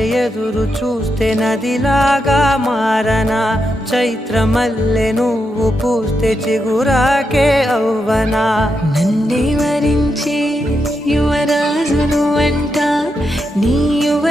ఎదురు చూస్తే నదిలాగా మారనా, చైత్రమల్లె నువ్వు పూస్తే చిగురాకే అవ్వనా. నన్నే వరించే యువరాజును అంట నీ యువ